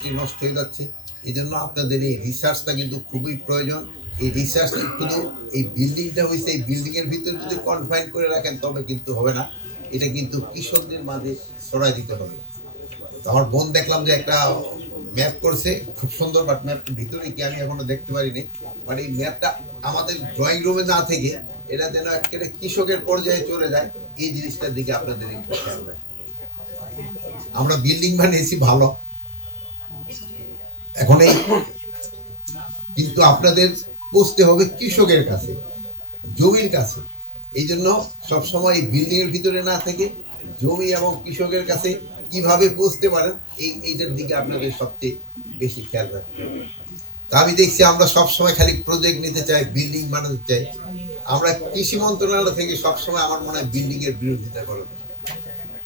নষ্ট হয়ে যাচ্ছে। এই জন্য আপনাদের এই রিসার্চটা কিন্তু খুবই প্রয়োজন। এই রিসার্চ শুধু এই বিল্ডিংটা হয়েছে এই বিল্ডিং এর ভিতরে যদি কনফাইন করে রাখেন, তবে কিন্তু হবে না। এটা কিন্তু কৃষকদের মাঝে ছড়াই দিতে হবে। আমার বোন দেখলাম যে একটা ম্যাপ করছে, খুব সুন্দর বাট ম্যাপটার ভিতরে কি আমি এখনও দেখতে পারিনি। বাট এই ম্যাপটা আমাদের ড্রয়িং রুমে না থেকে এটা যেন একেবারে কৃষকের পর্যায়ে চলে যায়, এই জিনিসটার দিকে আপনাদের একটু। আমরা বিল্ডিং বানিয়েছি ভালো। এখন এই কিন্তু আপনাদের পৌঁছতে হবে কৃষকের কাছে, জমির কাছে। এই জন্য সবসময় এই বিল্ডিং এর ভিতরে না থেকে জমি এবং কৃষকের কাছে কীভাবে পৌঁছতে পারেন, এই এইটার দিকে আপনাদের সবচেয়ে বেশি খেয়াল রাখতে হবে। তা আমি দেখছি আমরা সবসময় খালি প্রজেক্ট নিতে চাই, বিল্ডিং বানাতে চাই। আমরা কৃষি মন্ত্রণালয় থেকে সবসময় আমার মনে হয় বিল্ডিং এর বিরোধিতা করা দরকার।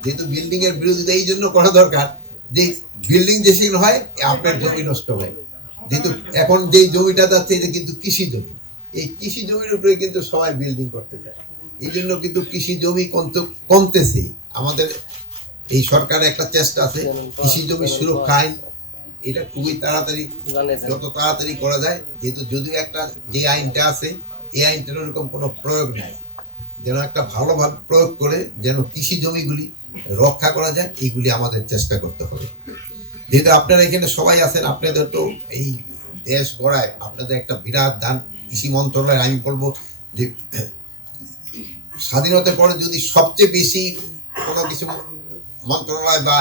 যেহেতু বিল্ডিং এর বিরোধিতা এই জন্য করা দরকার যে বিল্ডিং যে সেখানে হয় আপনার জমি নষ্ট হয়। যেহেতু এখন যে জমিটা যাচ্ছে এটা কিন্তু কৃষি জমি। এই কৃষি জমির উপরে কিন্তু সবাই বিল্ডিং করতে চায়। এই জন্য কিন্তু কৃষি জমি কমতেছে। আমাদের এই সরকারের একটা চেষ্টা আছে কৃষি জমি সুরক্ষা আইন। এটা খুবই তাড়াতাড়ি যত তাড়াতাড়ি করা যায়। যেহেতু যদিও একটা যে আইনটা আছে এই আইনটার ওরকম কোনো প্রয়োগ নাই। যেন একটা ভালোভাবে প্রয়োগ করে যেন কৃষি জমিগুলি রক্ষা করা যায়, এইগুলি আমাদের চেষ্টা করতে হবে। যেহেতু আপনারা এখানে সবাই আছেন, আপনাদের তো এই দেশ গড়ায় আপনাদের একটা বিরাট দান। কৃষি মন্ত্রণালয়, আমি বলব যে স্বাধীনতার পরে যদি সবচেয়ে বেশি কোনো কিছু মন্ত্রণালয় বা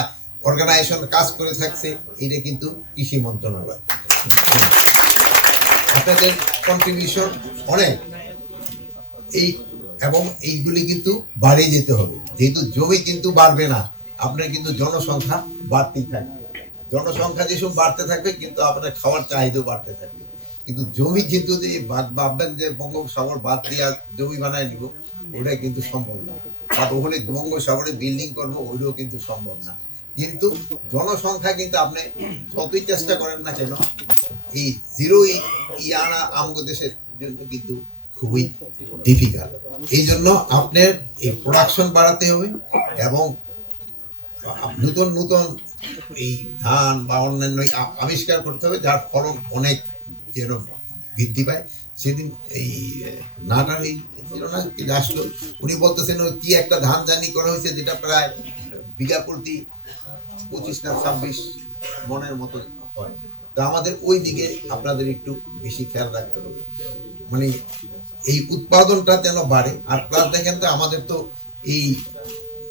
অর্গানাইজেশন কাজ করে থাকছে, এটা কিন্তু কৃষি মন্ত্রণালয়। আপনাদের কন্ট্রিবিউশন অনেক। এই এবং এইগুলি কিন্তু বাড়িয়ে যেতে হবে। যেহেতু জমি কিন্তু বাড়বে না, আপনার কিন্তু জনসংখ্যা বাড়তেই থাকবে। জনসংখ্যা যেসব বাড়তে থাকবে, কিন্তু আপনার খাওয়ার চাহিদাও বাড়তে থাকবে। কিন্তু জমি কিন্তু যে ভাববেন যে বঙ্গোপসাগর বাদ দিয়ে আর জমি বানায় নিব, ওটা কিন্তু সম্ভব না। বা ওখানে বঙ্গোপসাগরে বিল্ডিং করব, ওইটাও কিন্তু সম্ভব না। কিন্তু জনসংখ্যা কিন্তু আপনি যতই চেষ্টা করেন না কেন, এই জিরো ইয়ানা আমগো দেশের জন্য কিন্তু খুবই ডিফিকাল্ট এই জন্য আপনার এই প্রোডাকশন বাড়াতে হবে এবং নতুন নতুন এই ধান বা অন্যান্য আবিষ্কার করতে হবে, যার ফলন অনেক যেন বৃদ্ধি পায়। সেদিন এই, নাটার এই ছিল না উনি বলতেছেন কি একটা ধান জানি করা হয়েছে যেটা প্রায় বিঘা প্রতি পঁচিশ না ছাব্বিশ মনের মতো হয়। তা আমাদের ওই দিকে আপনাদের একটু বেশি খেয়াল রাখতে হবে। মানে এই উৎপাদনটা যেন বাড়ে। আর প্লাস দেখেন তো আমাদের তো এই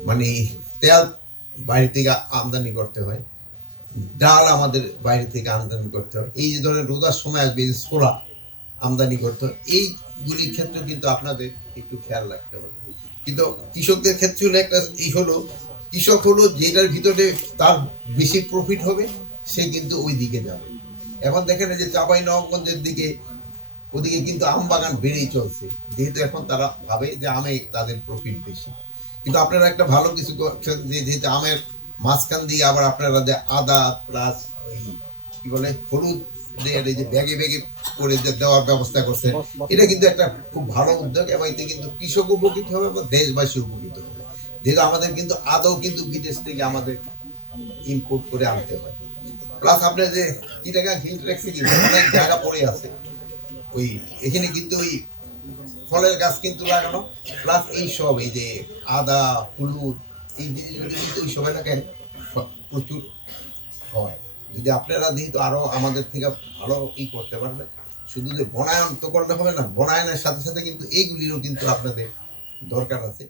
মানে তেল বাইরে থেকে আমদানি করতে হয়। ডাল আমাদের বাইরে থেকে আমদানি করতে হয়। এই যে ধরেন রোজার সময় আসবে ছোলা আমদানি করতে হয়। এইগুলির ক্ষেত্রে কিন্তু আপনাদের একটু খেয়াল রাখতে হবে। কিন্তু কৃষকদের ক্ষেত্রে হলো একটা এই হলো, কৃষক হলো যেটার ভিতরে তার বেশি প্রফিট হবে, সে কিন্তু ওই দিকে যাবে। এখন দেখেন যে চাপাই, নবাবগঞ্জের দিকে ওদিকে কিন্তু আম বাগান বেড়েই চলছে। যেহেতু এখন তারা ভাবে যে আমে তাদের প্রফিট বেশি। কিন্তু আপনারা একটা ভালো কিছু যেহেতু আমের মাঝখান দিয়ে আবার আপনারা যে আদা প্লাস ওই কি বলে হলুদ এই যে ব্যাগে ব্যাগে করে দেওয়ার ব্যবস্থা করছেন এটা কিন্তু একটা খুব ভালো উদ্যোগ এবং এতে কিন্তু কৃষক উপকৃত হবে এবং দেশবাসী উপকৃত হবে। যেহেতু আমাদের কিন্তু আদৌ কিন্তু বিদেশ থেকে আমাদের ইম্পোর্ট করে আনতে হয়। প্লাস আপনার যে কি টাকা হিল্ট রেখছে কি? অনেক জায়গা পড়ে আছে। ওই, এখানে কিন্তু ওই ফলের গাছ কিন্তু লাগানো প্লাস এই সব, এই যে আদা, হলুদ, এই জিনিসগুলো কিন্তু ওই সব এলাকায় প্রচুর হয়। যদি আপনারা যেহেতু আরও আমাদের থেকে ভালো ই করতে পারবেন, শুধু যে বনায়ন তো করলে হবে না, বনায়নের সাথে সাথে কিন্তু এইগুলিরও কিন্তু আপনাদের দরকার আছে।